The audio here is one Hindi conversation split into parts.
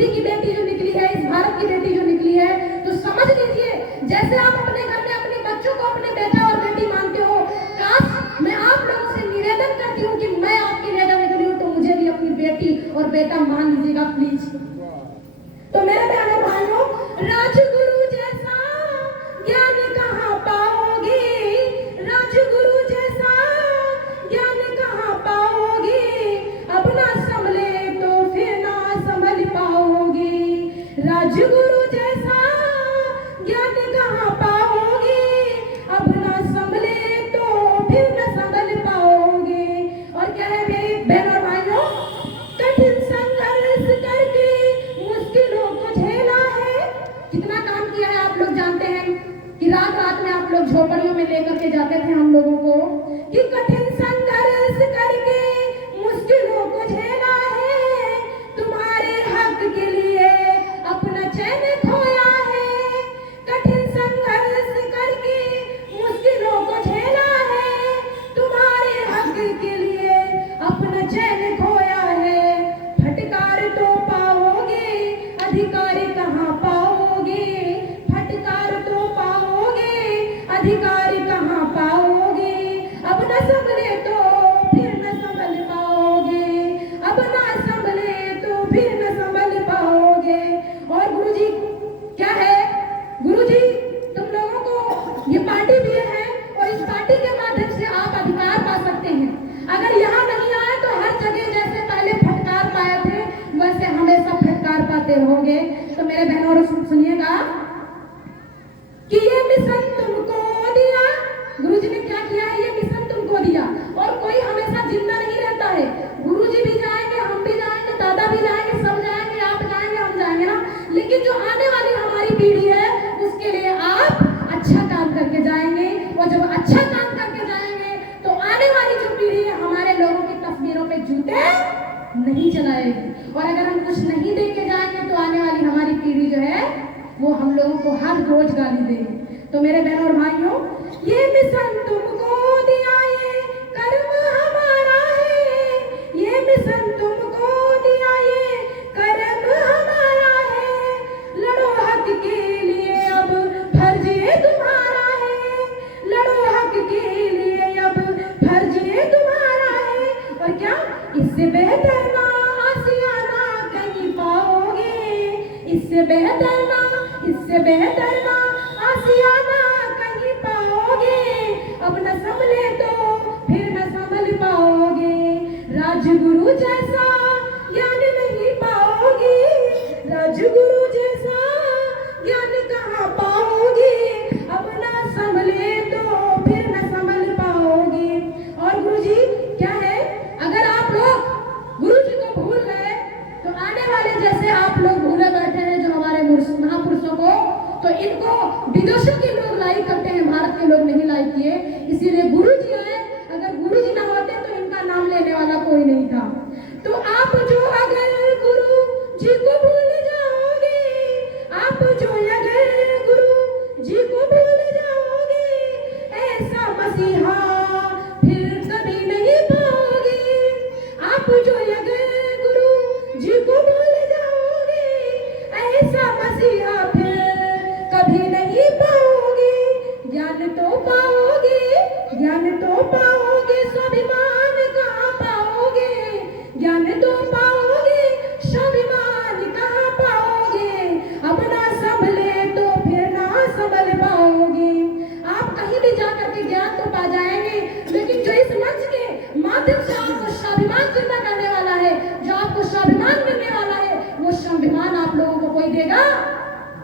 यूपी की बेटी जो निकली है, इस भारत की बेटी जो निकली है, तो समझ लीजिए जैसे आप अपने घर में अपने बच्चों को अपने बेटा और बेटी मानते हो, काश मैं आप लोगों से निवेदन करती हूँ कि मैं आपकी बेटा निकली हूँ तो मुझे भी अपनी बेटी और बेटा मान लीजिएगा प्लीज। तो मेरे बहनों भाइयों, राजगुरु जैसा ज्ञान कहाँ पाओगे, राजगुरु जैसा ज्ञान कहाँ पाओगे, अब ना संभले तो फिर ना संभल पाओगे, राजगुरु जैसा ज्ञान कहाँ पाओगे, अब ना संभले तो फिर ना संभल पाओगे। और क्या है मेरे बहनों और भाइयों, कठिन संघर्ष करके मुश्किलों को झेला है। कितना काम किया है आप लोग जानते हैं कि रात रात में आप लोग झोपड़ियों में लेकर के जाते थे हम लोगों को, कि कठिन संघर्ष करके मुश्किलों को झेला है, तुम्हारे हक के लिए अपना चैन खोया है, कठिन संघर्ष करके मुश्किलों को झेला है, तुम्हारे हक के लिए अपना चैन खोया है, फटकार तो पाओगे अधिकार कहाँ पाओगे, फटकार तो पाओगे अधिकार कहाँ पाओगे, अब न संभले तो फिर न संभल पाओगे, अब न संभले तो फिर न संभल पाओगे। और गुरुजी क्या है, गुरुजी तुम लोगों को ये पार्टी दिए हैं और इस पार्टी के माध्यम से आप अधिकार पा सकते हैं। अगर यहाँ नहीं आए तो हर जगह जैसे पहले फटकार पाए थे वैसे हमेशा फटकार पाते रहोगे। तो मेरे बहनों और सुनिएगा कि ये मिशन तुमको दिया, गुरुजी ने क्या किया है, ये मिशन तुमको दिया। और कोई हमेशा जिंदा नहीं रहता है, गुरुजी भी जाएंगे, हम भी जाएंगे, दादा भी जाएंगे, सब जाएंगे, आप जाएंगे, हम जाएंगे ना, लेकिन जो आने वाली हमारी पीढ़ी है उसके लिए आप अच्छा काम करके जाएंगे। और जब अच्छा काम करके जाएंगे तो आने वाली जो पीढ़ी है हमारे लोगों की तस्वीरों पे जूते नहीं चलाएगी। और अगर हम कुछ नहीं दे के जाएंगे तो आने वाली हमारी पीढ़ी जो है वो हम लोगों को हर रोज गाली देगी। तो मेरे बहनों और भाइयों, ये मिशन तुमको दिया, ये कर्म हमारा है, ये मिशन तुमको दिया, ये कर्म हमारा है, लड़ो हक के लिए अब फर्ज ये तुम्हारा है, लड़ो हक के लिए अब फर्ज ये तुम्हारा है। और क्या, इससे बेहतर ना आसियाना कहीं पाओगे, इससे बेहतर ना, इससे बेहतर ना आसियाना कहीं पाओगे, अब न संभले तो फिर न संभल पाओगे, राजगुरु जैसा ज्ञान नहीं पाओगे, राजगुरु जैसा ज्ञान कहाँ पाओगे, अब न संभले तो फिर न संभल पाओगे। और गुरुजी क्या है, अगर आप लोग गुरुजी को भूल गए तो आने वाले जैसे आप लोग भूले बैठे हैं जो हमारे महापुरुषों को, तो इनको विदेशों के लोग लाइक करते हैं, भारत के लोग नहीं लाइक किए, इसीलिए गुरुजी आए। अगर गुरुजी ना होते तो इनका नाम लेने वाला कोई नहीं था। तो आप जो अगर गुरु जी को भूल जाओगे, आप जो अगर गुरु जी को भूल जाओगे, ऐसा मसीहा फिर कभी नहीं पाओगे, आप जो अगर गुरु जी को भूल जाओगे, ऐसा मसीहा फिर कभी नहीं पाओगे, ज्ञान तो पाओगे, ज्ञान तो पाओगे, स्वाभिमान कहाँ पाओगे, ज्ञान तो पाओगे, स्वाभिमान कहाँ पाओगे, अब ना संभले तो फिर ना संभल पाओगे। आप कहीं भी जा करके ज्ञान तो पा जाएंगे, लेकिन जो इस मंच के माध्यम से आपको स्वाभिमान जिंदा करने वाला है, जो आपको स्वाभिमान मिलने वाला है, वो स्वाभिमान आप लोगों को कोई देगा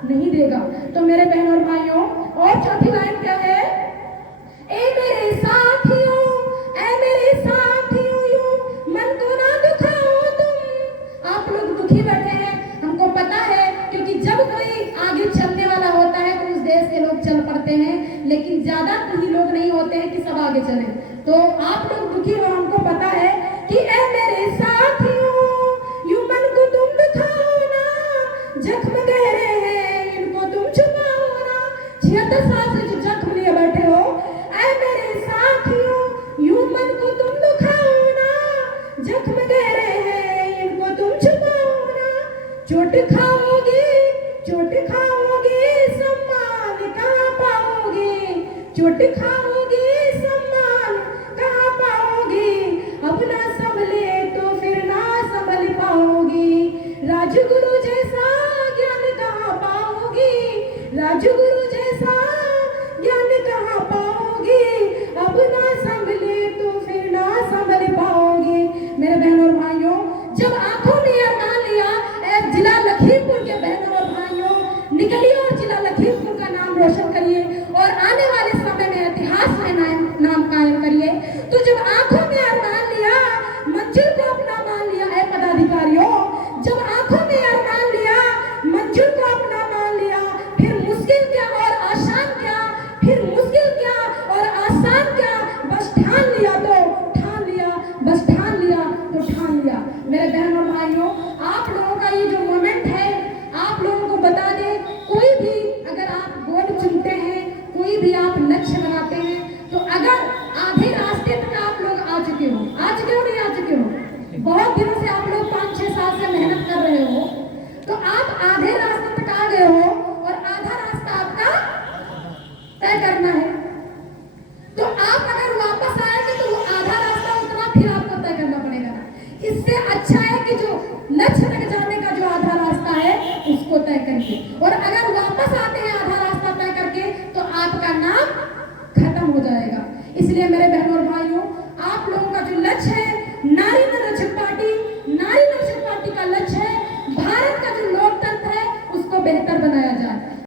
नहीं देगा। तो मेरे बहनों और भाइयों, और चौथी लाइन क्या है, ए मेरे साथियों, ए मेरे साथियों, यूं मन को ना दुखाओ तुम। आप लोग दुखी बैठे हैं, हमको पता है, क्योंकि जब कोई आगे चलने वाला होता है तो उस देश के लोग चल पड़ते हैं, लेकिन ज्यादा ही लोग नहीं होते हैं कि सब आगे चले। तो आप लोग दुखी हो, हमको पता है कि ए मेरे साथियों, यूं मन को तुम दुखाओ ना, जख्म गहरे हैं इनको तुम छुपाओ ना। 76 साल से जो जख्म लिए बैठे हो, ऐ मेरे साथियों, यूं मन को तुम दुखाओ ना, जख्म गहरे हैं इनको तुम छुपाओ ना। चोट खाओगे, चोट खाओगे, सम्मान कहाँ पाओगे, चोट खाओगे, सम्मान कहाँ पाओगे, अब ना संभले तो फिर ना संभल पाओगे, राजगुरु जैसा ज्ञान कहाँ पाओगे, राजगुरु जैसा ज्ञान कहाँ पाओगे, अब ना संभले तो फिर ना संभल पाओगे। मेरे बहनों और भाइयों, जब आंखों में अरमान लिया, जिला लखीमपुर के बहनों और भाइयों, निकलिए और जिला लखीमपुर का नाम रोशन करिए और आने वाले समय में इतिहास में नाम कायम करिए। तो जब आंखों में अरमान लिया, मंजिल को अपना मान लिया है पदाधिकारियों, जब आंखों में अरमान लिया, मंजिल को अपना मान लिया, फिर मुश्किल क्या और आसान क्या, फिर मुश्किल क्या और आसान क्या, बस ठान लिया तो ठान लिया, बस ठान लिया तो ठान लिया। मेरे बहनों भाइयों, आप लोगों का ये जो मोमेंट है, आप लोगों को बता दें, कोई भी अगर आप गोल चुनते हैं, कोई भी आप लक्ष्य बनाते हैं, तो अगर आधे रास्ते तक आप लोग आ चुके हो, नहीं आ चुके हो, बहुत दिनों से आप लोग 5-6 साल से मेहनत कर रहे हो, तो आप आधे रास्ते तक आ गए हो और आधा रास्ता आपका तय करना है। तो आप अगर वापस आएंगे तो वो आधा रास्ता उतना फिर आपको तय करना पड़ेगा। इससे अच्छा है कि जो लक्ष्य तक जाने का जो आधा रास्ता है उसको तय करके, और अगर वापस आते हैं आधा रास्ता तय करके, तो आपका नाम खत्म हो जाएगा। इसलिए मेरे बहनों और